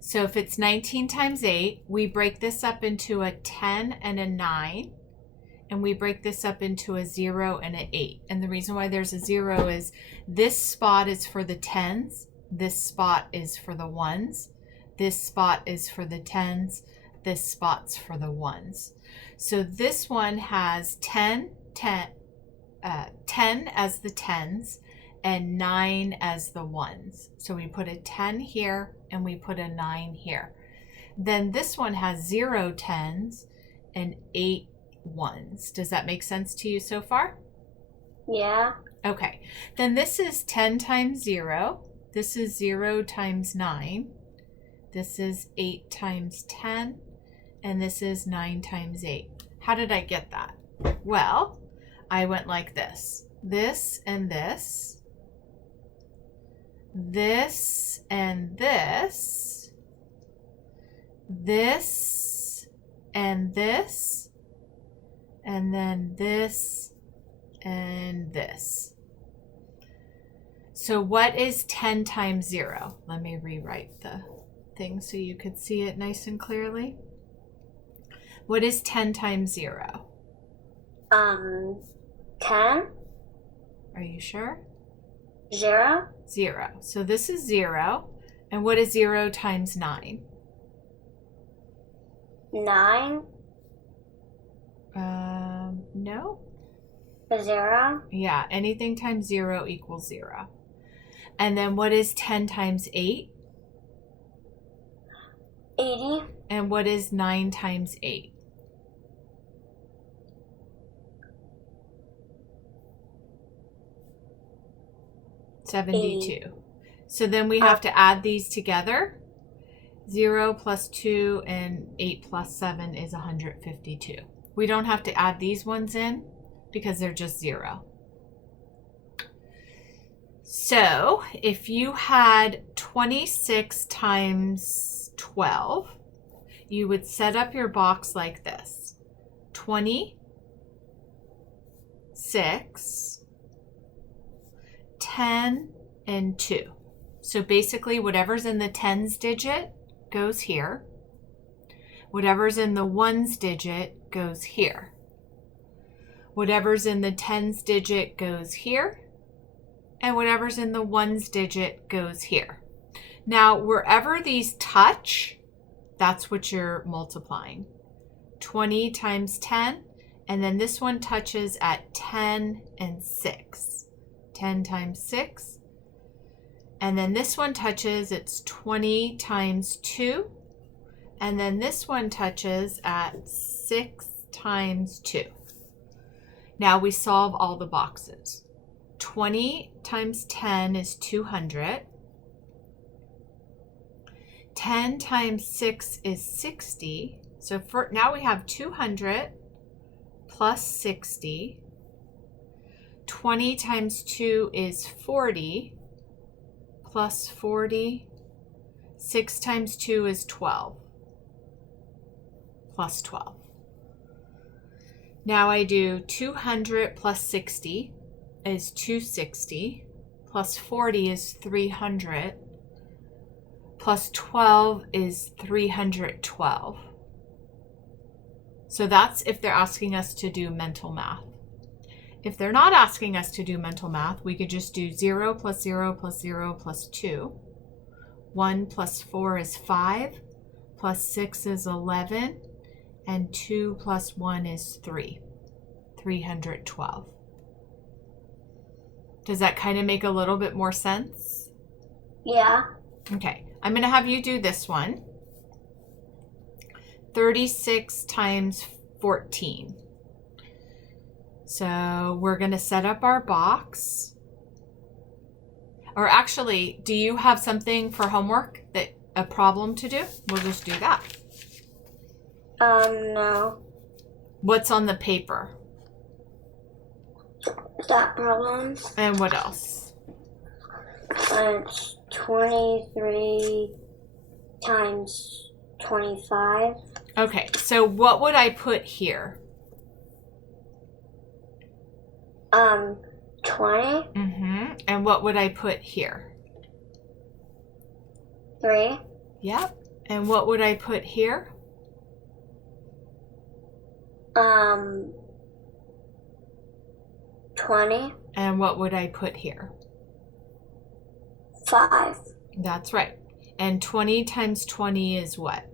So if it's 19 times 8, we break this up into a 10 and a 9. And we break this up into a 0 and an 8. And the reason why there's a 0 is this spot is for the 10s. This spot is for the 1s. This spot is for the 10s. This spot's for the 1s. So this one has 10 as the 10s and 9 as the 1s. So we put a 10 here and we put a 9 here. Then this one has 0 10s and 8 1s. Does that make sense to you so far? Yeah. Okay. Then this is 10 times 0. This is 0 times 9. This is 8 times 10. And this is 9 times 8. How did I get that? Well, I went like this. This and this. This and this. This and this. And then this and this. So what is 10 times 0? Let me rewrite the thing so you could see it nice and clearly. What is 10 times 0? 10. Are you sure? 0. 0. So this is 0. And what is 0 times 9? 9. No. 0. Yeah, anything times 0 equals 0. And then what is 10 times 8? 80. And what is 9 times 8? 72. So then we have to add these together. 0 plus 2 and 8 plus 7 is 152. We don't have to add these ones in because they're just 0. So if you had 26 times 12, you would set up your box like this. 26, 10, and 2. So basically whatever's in the tens digit goes here. Whatever's in the ones digit goes here. Whatever's in the tens digit goes here. And whatever's in the ones digit goes here. Now, wherever these touch, that's what you're multiplying. 20 times 10, and then this one touches at 10 and 6. 10 times 6. And then this one touches, it's 20 times 2. And then this one touches at 6 times 2. Now we solve all the boxes. 20 times 10 is 200. 10 times 6 is 60. So now we have 200 plus 60. 20 times 2 is 40 plus 40. 6 times 2 is 12 plus 12. Now I do 200 plus 60 is 260, plus 40 is 300, plus 12 is 312. So that's if they're asking us to do mental math. If they're not asking us to do mental math, we could just do 0 plus 0 plus 0 plus 2. 1 plus 4 is 5, plus 6 is 11, and 2 plus 1 is 3. 312. Does that kind of make a little bit more sense? Yeah. Okay, I'm going to have you do this one. 36 times 14. So we're going to set up our box. Or actually, do you have something for homework, a problem to do? We'll just do that. No. What's on the paper? That problems. And what else? It's 23 times 25. Okay, so what would I put here? 20. And what would I put here? 3. Yep. And what would I put here? 20. And what would I put here? 5. That's right. And 20 times 20 is what?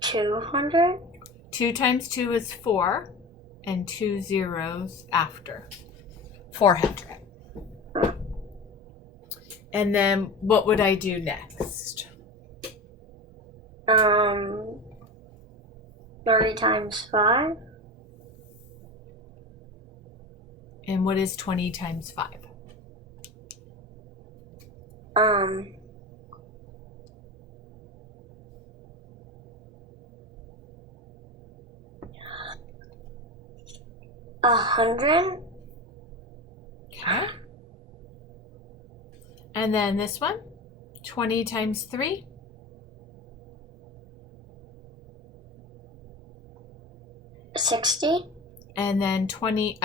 200. 2 times 2 is 4, and 2 zeros after. 400. And then what would I do next? 30 times 5. And what is 20 times 5? 100. Okay. And then this one, 20 times 3. 60. And then 3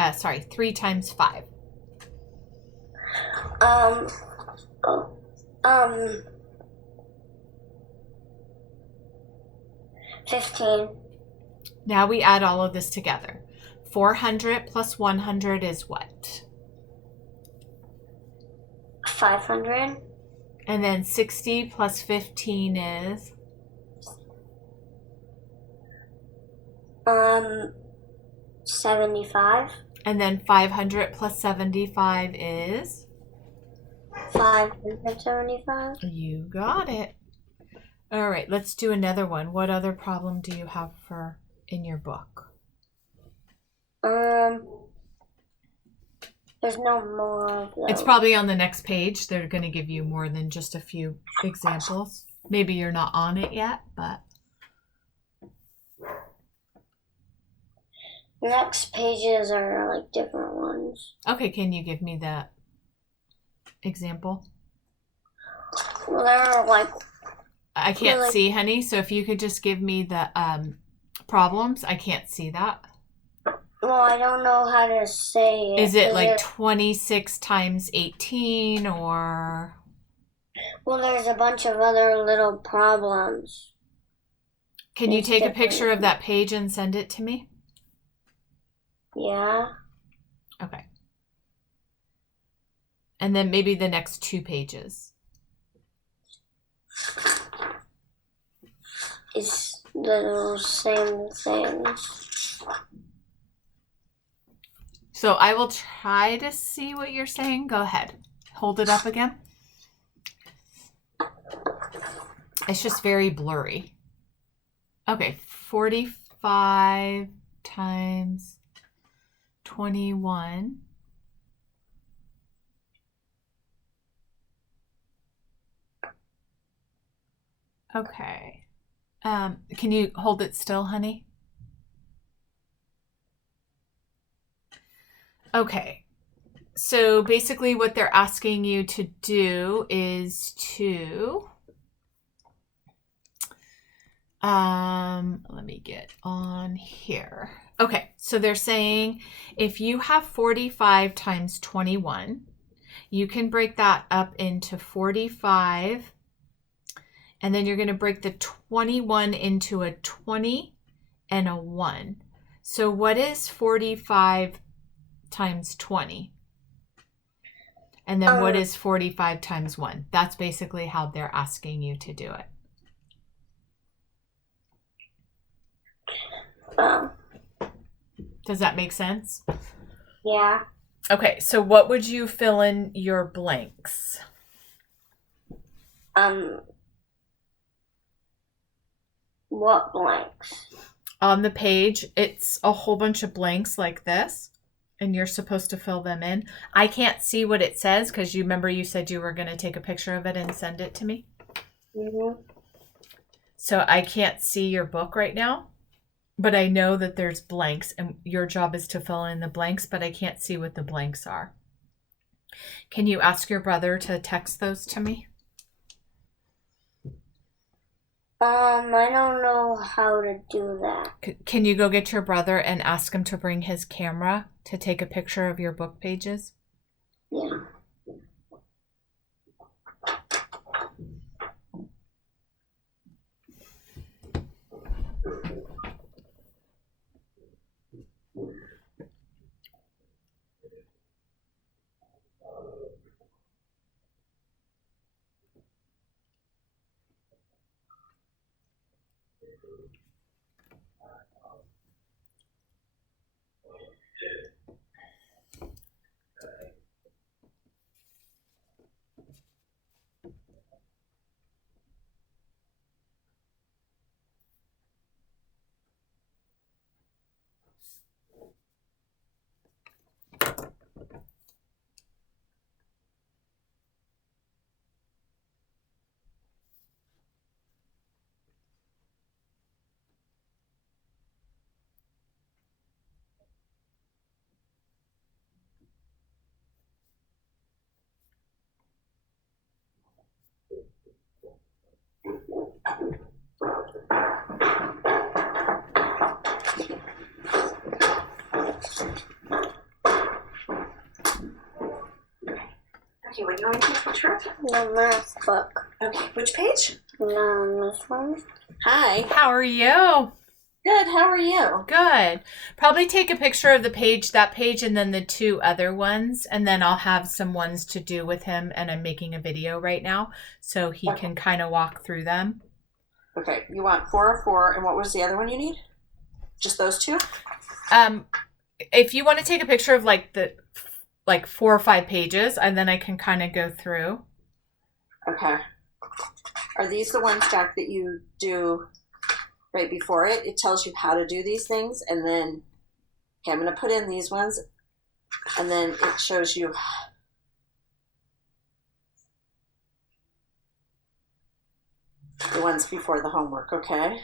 times 5. 15. Now we add all of this together. 400 plus 100 is what? 500. And then 60 plus 15 is? 75. And then 500 plus 75 is? 575. You got it. All right, let's do another one. What other problem do you have in your book? There's no more of those. It's probably on the next page. They're going to give you more than just a few examples. Maybe you're not on it yet, but... Next pages are like different ones. Okay, can you give me the example? Well, they're like... I can't see, honey, so if you could just give me the problems. I can't see that. Well, I don't know how to say it. Is it like 26 times 18 or... Well, there's a bunch of other little problems. Can you It's take a different. picture of that page and send it to me? Yeah. Okay. And then maybe the next 2 pages. It's the same things. So I will try to see what you're saying. Go ahead. Hold it up again. It's just very blurry. Okay, 45 times 21. Okay. Can you hold it still, honey? Okay. So basically what they're asking you to do is to let me get on here. Okay, so they're saying if you have 45 times 21, you can break that up into 45, and then you're going to break the 21 into a 20 and a 1. So what is 45 times 20? And then what is 45 times 1? That's basically how they're asking you to do it. Does that make sense? Yeah. Okay, so what would you fill in your blanks? What blanks? On the page, it's a whole bunch of blanks like this, and you're supposed to fill them in. I can't see what it says because you remember you said you were going to take a picture of it and send it to me. Mm-hmm. So I can't see your book right now, but I know that there's blanks, and your job is to fill in the blanks, but I can't see what the blanks are. Can you ask your brother to text those to me? I don't know how to do that. Can you go get your brother and ask him to bring his camera to take a picture of your book pages? Yeah. Okay, what do you want to take a picture of? The math book. Okay, which page? This one. Hi. How are you? Good, how are you? Good. Probably take a picture of the page, that page, and then the 2 other ones, and then I'll have some ones to do with him, and I'm making a video right now, so he can kind of walk through them. Okay, you want 404, and what was the other one you need? Just those 2? If you want to take a picture of like 4 or 5 pages, and then I can kind of go through. Okay. Are these the ones, Jack, that you do right before it? It tells you how to do these things, and then, okay, I'm going to put in these ones, and then it shows you the ones before the homework, okay?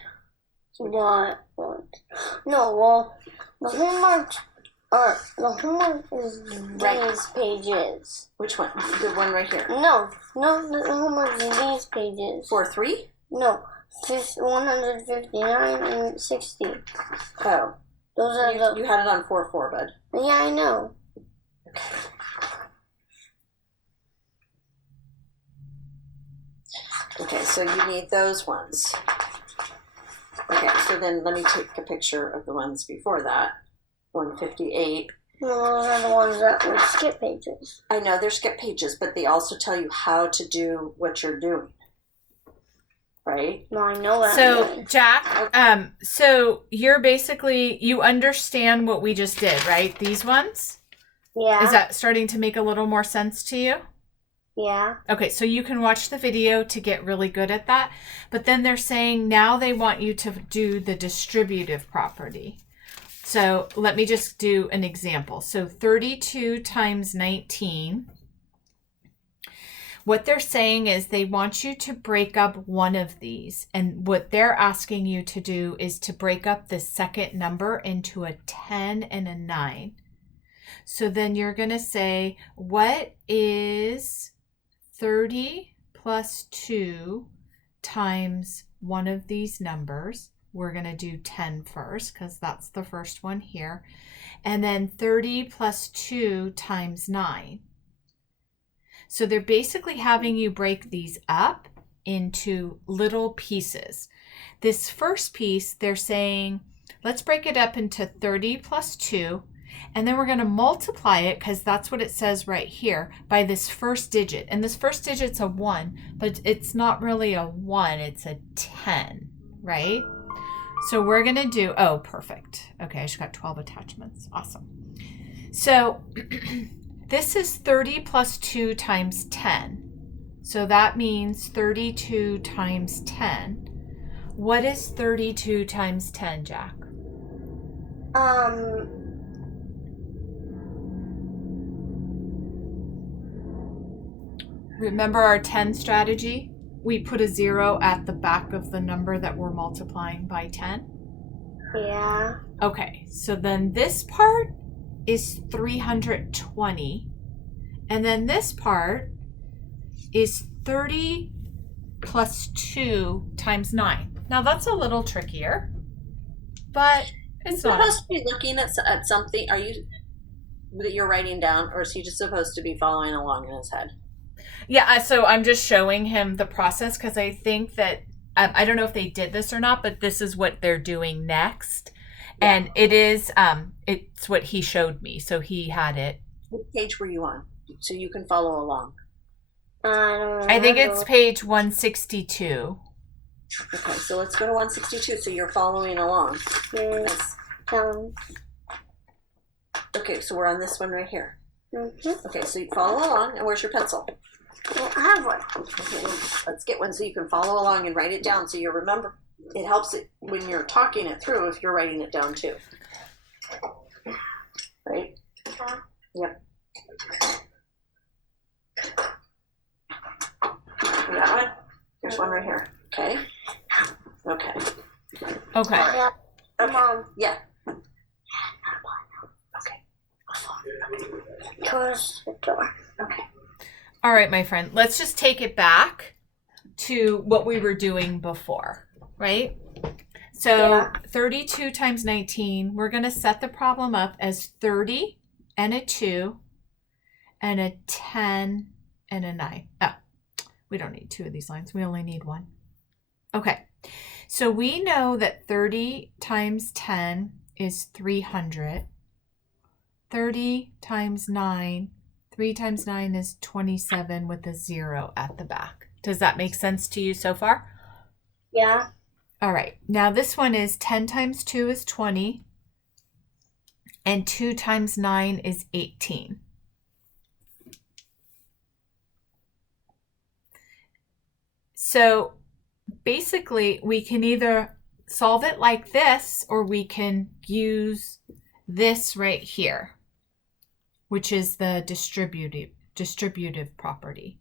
What? No, well, the homework is these pages. Which one? The one right here. No, the homework is these pages. 4-3? No, 159 and 60. Oh. Those are You had it on 4-4, bud. Yeah, I know. Okay, so you need those ones. Okay, so then let me take a picture of the ones before that. 158. Those are the ones that would skip pages. I know they're skip pages, but they also tell you how to do what you're doing. Right? No, I know that. So, Jack, so you're basically, you understand what we just did, right? These ones? Yeah. Is that starting to make a little more sense to you? Yeah. Okay, so you can watch the video to get really good at that. But then they're saying now they want you to do the distributive property. So let me just do an example. So 32 times 19. What they're saying is they want you to break up one of these. And what they're asking you to do is to break up the second number into a 10 and a 9. So then you're going to say, what is 30 plus 2 times one of these numbers? We're going to do 10 first because that's the first one here. And then 30 plus 2 times 9. So they're basically having you break these up into little pieces. This first piece, they're saying, let's break it up into 30 plus 2. And then we're going to multiply it, because that's what it says right here, by this first digit. And this first digit's a 1, but it's not really a 1, it's a 10, right? So we're going to do, oh, perfect. Okay, I just got 12 attachments. Awesome. So this is 30 plus 2 times 10. So that means 32 times 10. What is 32 times 10, Jack? Remember our 10 strategy? We put a 0 at the back of the number that we're multiplying by 10. Yeah. Okay, so then this part is 320. And then this part is 30 plus 2 times 9. Now that's a little trickier, but it's not. Supposed to be looking at something. Are you that you're writing down, or is he just supposed to be following along in his head? Yeah, so I'm just showing him the process because I think that, I don't know if they did this or not, but this is what they're doing next. Yeah. And it is, it's what he showed me. So he had it. What page were you on? So you can follow along. I think it's page 162. Okay, so let's go to 162 so you're following along. Yes. Okay, so we're on this one right here. Mm-hmm. Okay, so you follow along, and where's your pencil? I have one. Okay, let's get one so you can follow along and write it down so you remember. It helps it when you're talking it through if you're writing it down too. Right? Yep. You got one? There's one right here. Okay. Okay. Okay. Yeah. Mom. Yeah. Towards the door. Okay. All right, my friend. Let's just take it back to what we were doing before, right? So 32 times 19, we're going to set the problem up as 30 and a 2 and a 10 and a 9. Oh, we don't need 2 of these lines. We only need 1. Okay. So we know that 30 times 10 is 300. 30 times 9, 3 times 9 is 27 with a 0 at the back. Does that make sense to you so far? Yeah. All right. Now this one is 10 times 2 is 20. And 2 times 9 is 18. So basically, we can either solve it like this, or we can use this right here, which is the distributive property.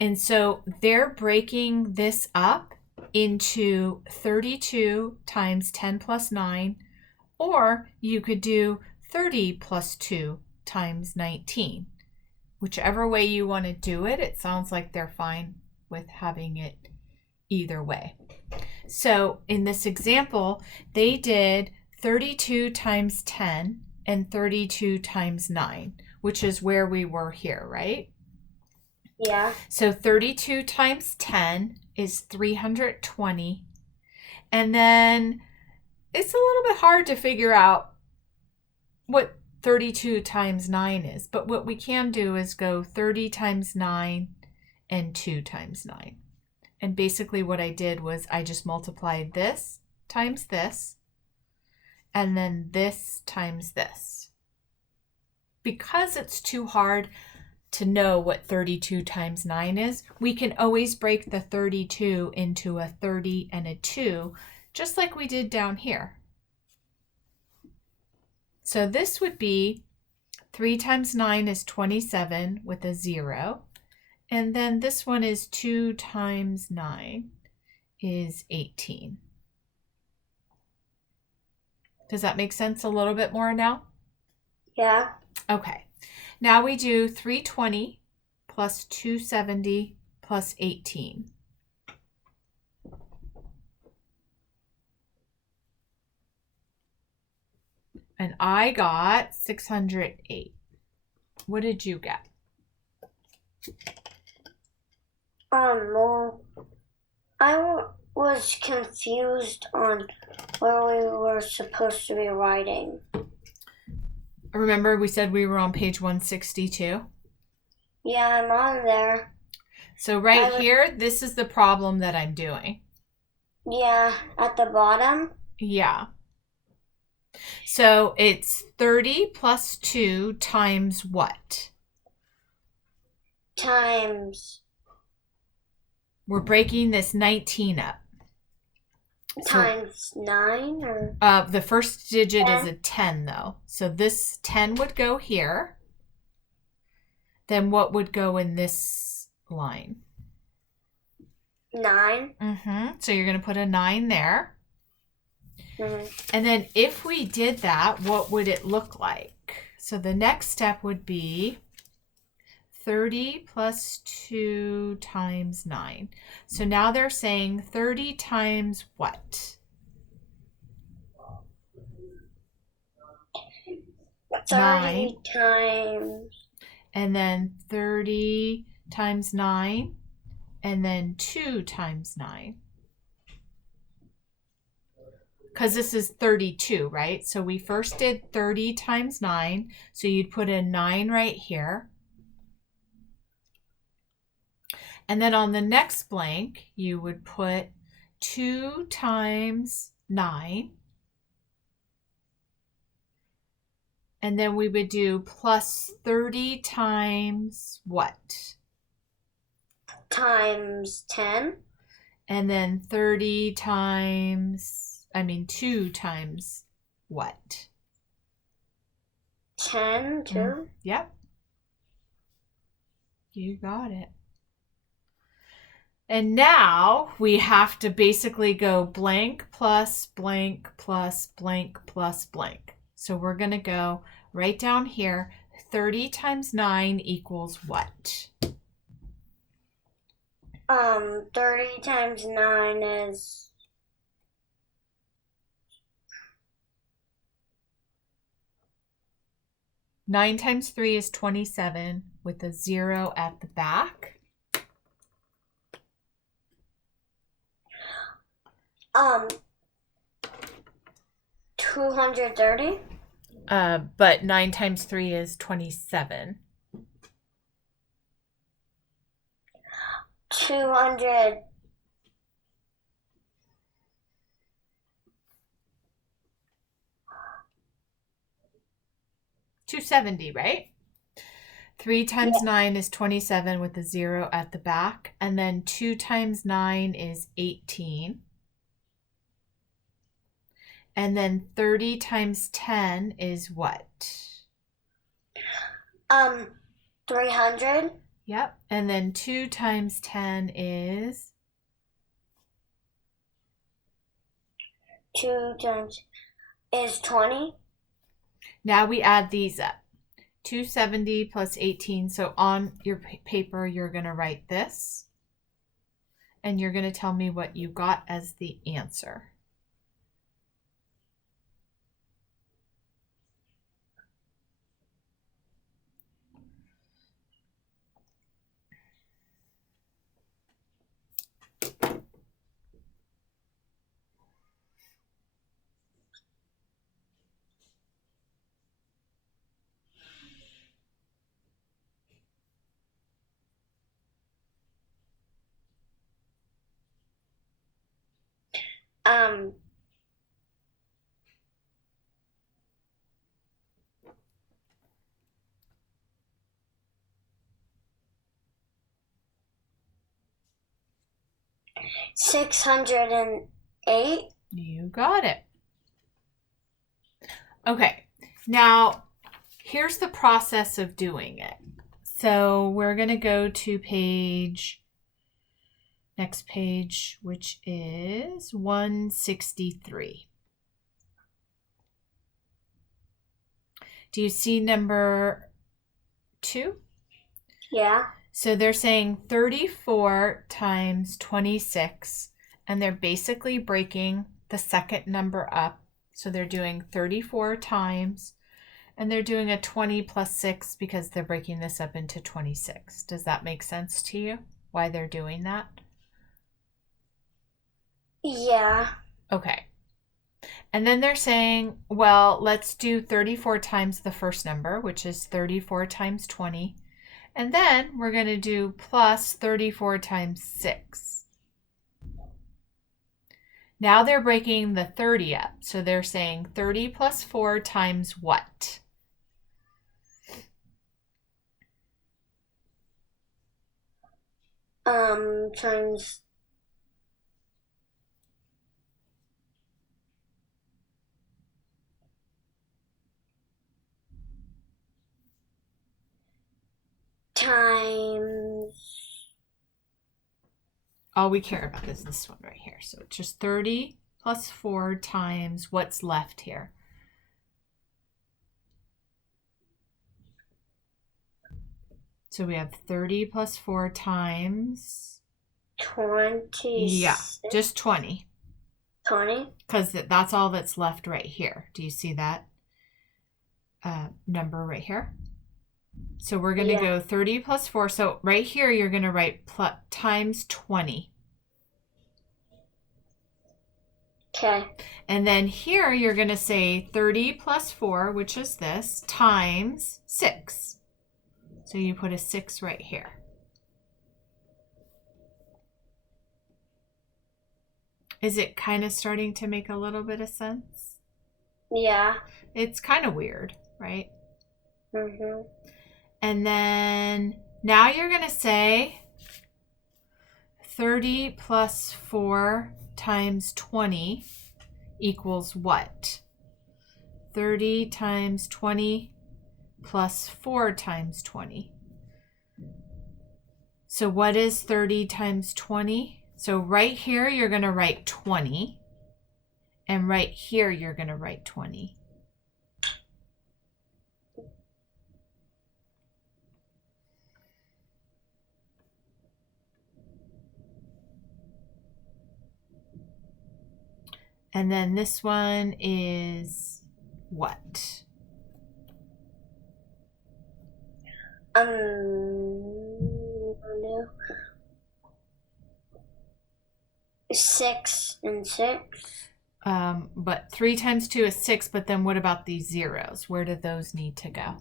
And so they're breaking this up into 32 times 10 plus 9, or you could do 30 plus 2 times 19. Whichever way you want to do it, it sounds like they're fine with having it either way. So in this example, they did 32 times 10 and 32 times 9, which is where we were here, right? Yeah. So 32 times 10 is 320. And then it's a little bit hard to figure out what 32 times 9 is. But what we can do is go 30 times 9 and 2 times 9. And basically what I did was I just multiplied this times this, and then this times this. Because it's too hard to know what 32 times 9 is, we can always break the 32 into a 30 and a 2, just like we did down here. So this would be 3 times 9 is 27 with a 0. And then this one is 2 times 9 is 18. Does that make sense a little bit more now? Yeah. Okay. Now we do 320 plus 270 plus 18. And I got 608. What did you get? Well, I was confused on where we were supposed to be writing. Remember we said we were on page 162? Yeah, I'm on there. So right here, this is the problem that I'm doing. Yeah, at the bottom? Yeah. So it's 30 plus 2 times what? Times. We're breaking this 19 up. Times 9 or? The first digit 10. is a 10 though. So this 10 would go here. Then what would go in this line? 9. So you're going to put a 9 there. Mm-hmm. And then if we did that, what would it look like? So the next step would be 30 plus 2 times 9. So now they're saying 30 times what? 30 times. And then 30 times 9. And then 2 times 9. Because this is 32, right? So we first did 30 times 9. So you'd put a 9 right here. And then on the next blank, you would put 2 times 9. And then we would do plus 30 times what? Times 10. And then 2 times what? 10 too. Yep. You got it. And now we have to basically go blank plus blank plus blank plus blank. So we're going to go right down here. 30 times 9 equals what? 30 times 9 is 9 times 3 is 27 with a 0 at the back. 230. But 9 times 3 is 27. 200. 270, right? 3 times 9 is 27 with a 0 at the back. And then 2 times 9 is 18. And then 30 times 10 is what? 300. Yep. And then 2 times 10 is? 2 times is 20. Now we add these up. 270 plus 18. So on your paper, you're going to write this. And you're going to tell me what you got as the answer. Um, $608. You got it. Okay, now here's the process of doing it. So we're going to go to next page, which is 163. Do you see number 2? Yeah. So they're saying 34 times 26, and they're basically breaking the second number up. So they're doing 34 times, and they're doing a 20 plus 6 because they're breaking this up into 26. Does that make sense to you, why they're doing that? Yeah. Okay. And then they're saying, well, let's do 34 times the first number, which is 34 times 20. And then we're going to do plus 34 times 6. Now they're breaking the 30 up. So they're saying 30 plus 4 times what? Times All we care about is this one right here. So it's just 30 plus 4 times what's left here. So we have 30 plus 4 times 20. Yeah, just 20. 20. Because that's all that's left right here. Do you see that number right here? So we're going to go 30 plus 4. So right here, you're going to write times 20. Okay. And then here, you're going to say 30 plus 4, which is this, times 6. So you put a 6 right here. Is it kind of starting to make a little bit of sense? Yeah. It's kind of weird, right? Mhm. And then now you're going to say 30 plus 4 times 20 equals what? 30 times 20 plus 4 times 20. So what is 30 times 20? So right here, you're going to write 20. And right here, you're going to write 20. And then this one is what? No. 6 and 6. But 3 times 2 is 6, but then what about these zeros? Where do those need to go?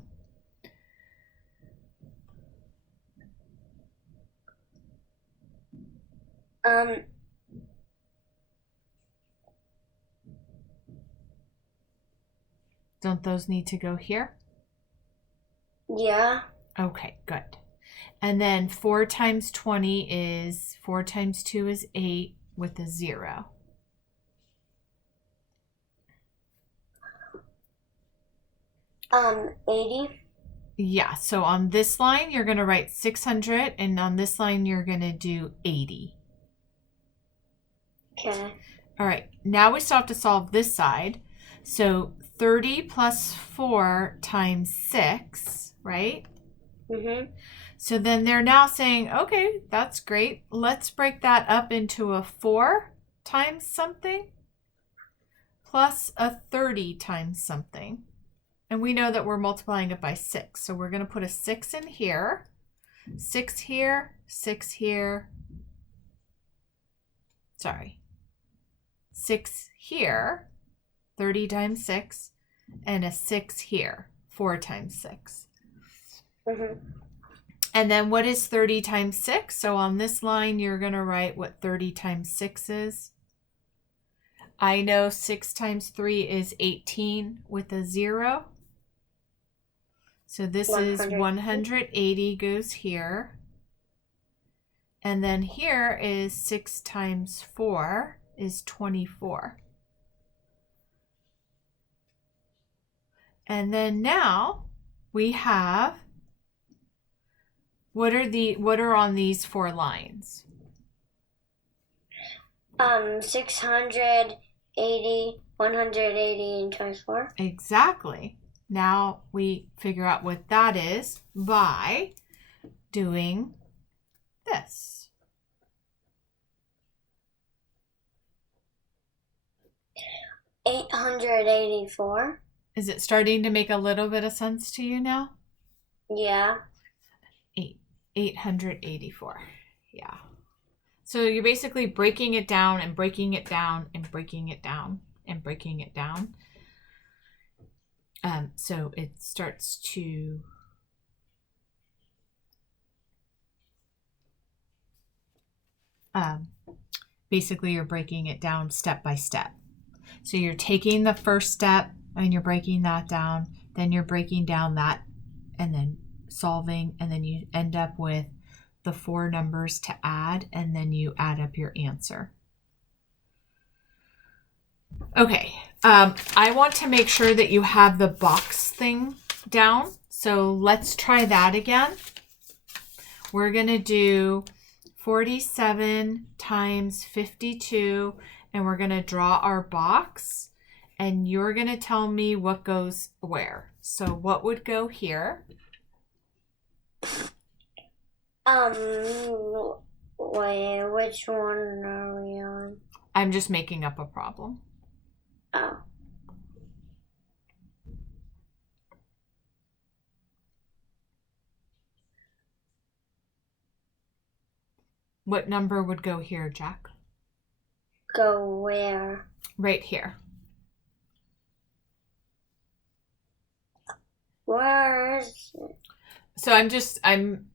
Don't those need to go here? Yeah. Okay, good. And then 4 times 20 is 4 times 2 is 8 with a 0. Um, 80. Yeah, so on this line, you're going to write 600, and on this line, you're going to do 80. Okay. All right, now we still have to solve this side. So 30 plus 4 times 6, right? Mm-hmm. So then they're now saying, okay, that's great. Let's break that up into a 4 times something plus a 30 times something. And we know that we're multiplying it by 6. So we're going to put a 6 in here, 6 here, 6 here. Sorry. 6 here, 30 times 6, and a 6 here, 4 times 6. Mm-hmm. And then what is 30 times 6? So on this line, you're going to write what 30 times 6 is. I know 6 times 3 is 18 with a 0. So this is 180 goes here. And then here is 6 times 4 is 24. And then now we have, what are on these 4 lines? 680, 180, and 24. Exactly. Now we figure out what that is by doing this. 884. Is it starting to make a little bit of sense to you now? Yeah. 884. Yeah. So you're basically breaking it down and breaking it down and breaking it down and breaking it down. So it starts to basically you're breaking it down step by step. So you're taking the first step and you're breaking that down, then you're breaking down that and then solving, and then you end up with the 4 numbers to add, and then you add up your answer. Okay, I want to make sure that you have the box thing down. So let's try that again. We're going to do 47 times 52, and we're going to draw our box, and you're going to tell me what goes where. So what would go here? Wait, which one are we on? I'm just making up a problem. Oh. What number would go here, Jack? Go where? Right here. Where is it? So I'm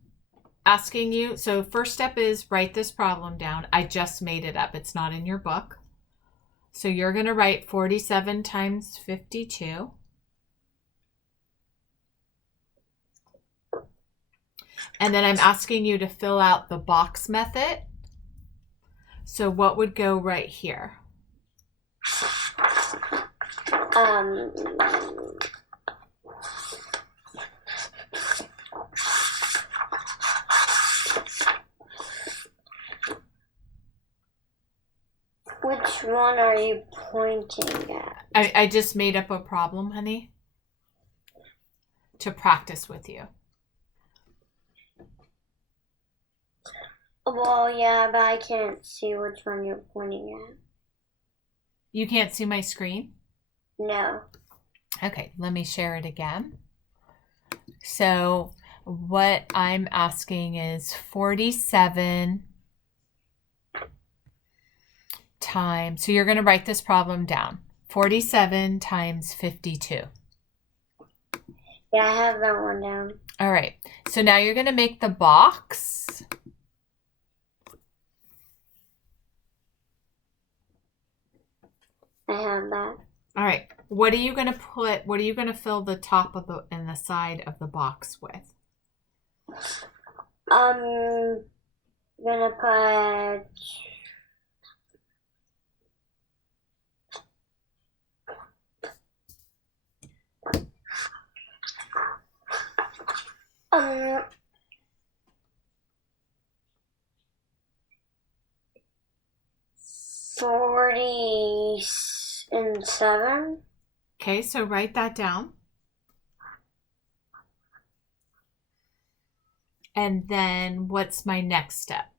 asking you. So first step is write this problem down. I just made it up. It's not in your book. So you're going to write 47 times 52. And then I'm asking you to fill out the box method. So what would go right here? Which one are you pointing at? I just made up a problem, honey, to practice with you. Well, yeah, but I can't see which one you're pointing at. You can't see my screen? No. Okay, let me share it again. So what I'm asking is 47 times, so you're going to write this problem down. 47 times 52. Yeah, I have that one down. All right, so now you're going to make the box. I have that. All right, what are you going to put, what are you going to fill the top of the and the side of the box with? I'm gonna put um 47. Okay, so write that down. And then what's my next step?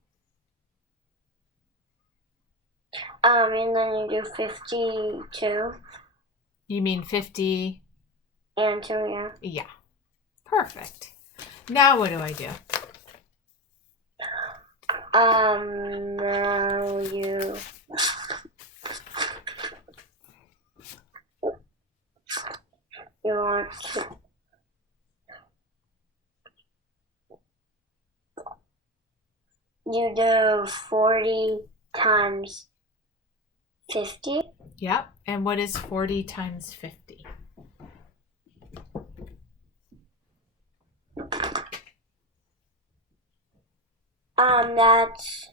And then you do 52 You mean 50? and 2, yeah. Yeah. Perfect. Now what do I do? Now you want to you do 40 times 50. Yep. And what is 40 times 50? That's